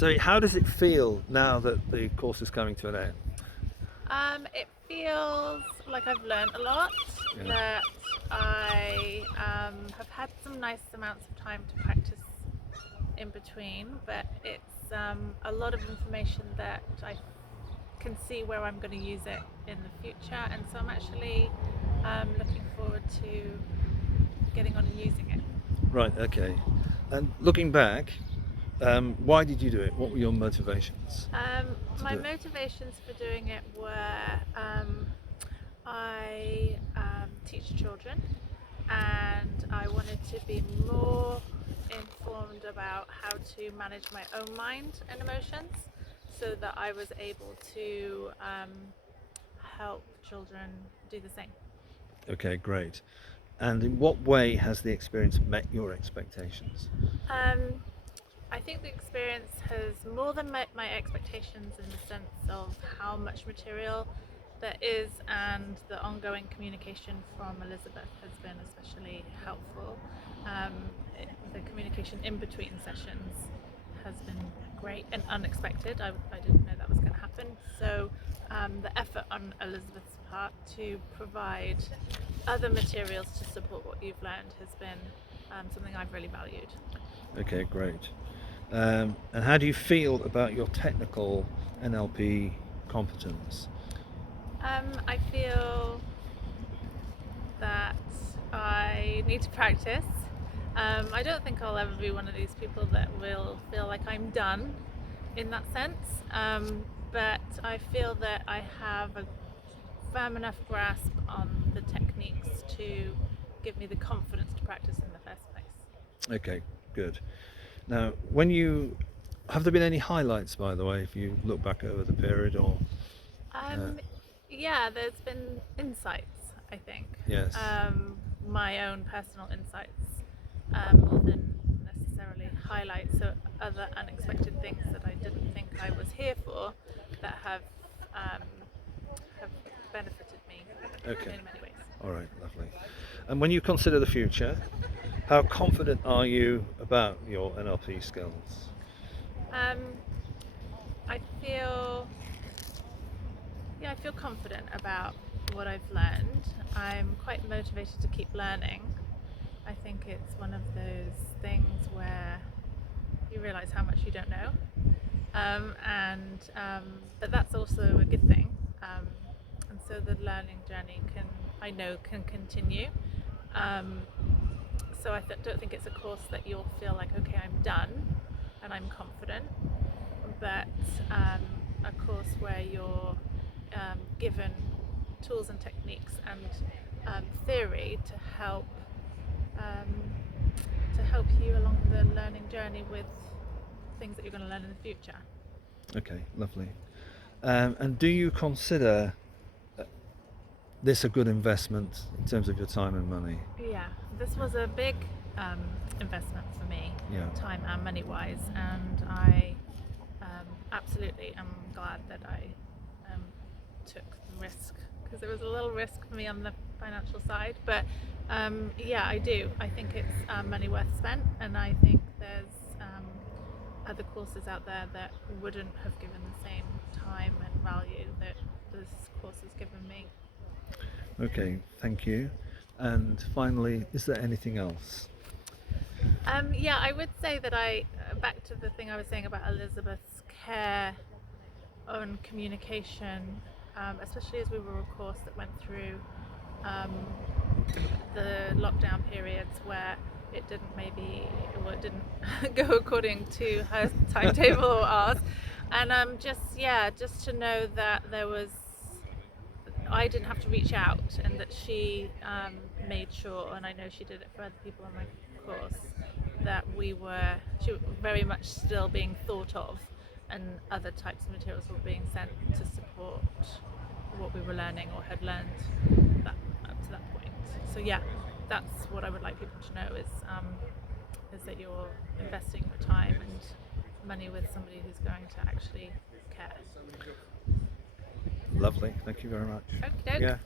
So how does it feel now that the course is coming to an end? It feels like I've learned a lot, Yeah. that I have had some nice amounts of time to practice in between, but it's a lot of information that I can see where I'm going to use it in the future, and so I'm actually looking forward to getting on and using it. Right, okay. And looking back, why did you do it? What were your motivations to My do it? motivations for doing it were I teach children, and I wanted to be more informed about how to manage my own mind and emotions so that I was able to help children do the same. Okay, great. And in what way has the experience met your expectations? Um, I think the experience has more than met my expectations in the sense of how much material there is, and the ongoing communication from Elizabeth has been especially helpful. Um, the communication in between sessions has been great and unexpected. I didn't know that was going to happen. So the effort on Elizabeth's part to provide other materials to support what you've learned has been something I've really valued. Okay, great. And how do you feel about your technical NLP competence? I feel that I need to practice. I don't think I'll ever be one of these people that will feel like I'm done in that sense, but I feel that I have a firm enough grasp on the techniques to give me the confidence to practice in the first place. Okay, good. Now, when you have there been any highlights, by the way, if you look back over the period, or uh, Um, yeah, there's been insights, I think. yes, My own personal insights, more than necessarily highlights. So other unexpected things that I didn't think I was here for that um, have benefited me okay, in many ways. all right, lovely. And when you consider the future, how confident are you about your NLP skills? Um, I feel Yeah, I feel confident about what I've learned. I'm quite motivated to keep learning. I think it's one of those things where you realize how much you don't know, but that's also a good thing. And so the learning journey can continue. Um, so don't think it's a course that you'll feel like, okay, I'm done and I'm confident, but a course where you're given tools and techniques and theory um, to help you along the learning journey with things that you're going to learn in the future. Okay, lovely. And do you consider this a good investment in terms of your time and money? Yeah, this was a big investment for me, Yeah. time and money wise, and I absolutely am glad that I took the risk, because it was a little risk for me on the financial side. But yeah, I do. I think it's money worth spent, and I think there's other courses out there that wouldn't have given the same time and value that this course has given me. Okay, thank you. And finally, is there anything else? Yeah, I would say that back to the thing I was saying about Elizabeth's care on communication, especially as we were a course that went through um, the lockdown periods where it didn't go according to her timetable or ours, and just to know that I didn't have to reach out, and that she made sure, and I know she did it for other people on my course, that she was very much still being thought of, and other types of materials were being sent to support what we were learning or had learned up to that point. So yeah, that's what I would like people to know is that you're investing your time and money with somebody who's going to actually care. Lovely, thank you very much. Okie doke. Yeah.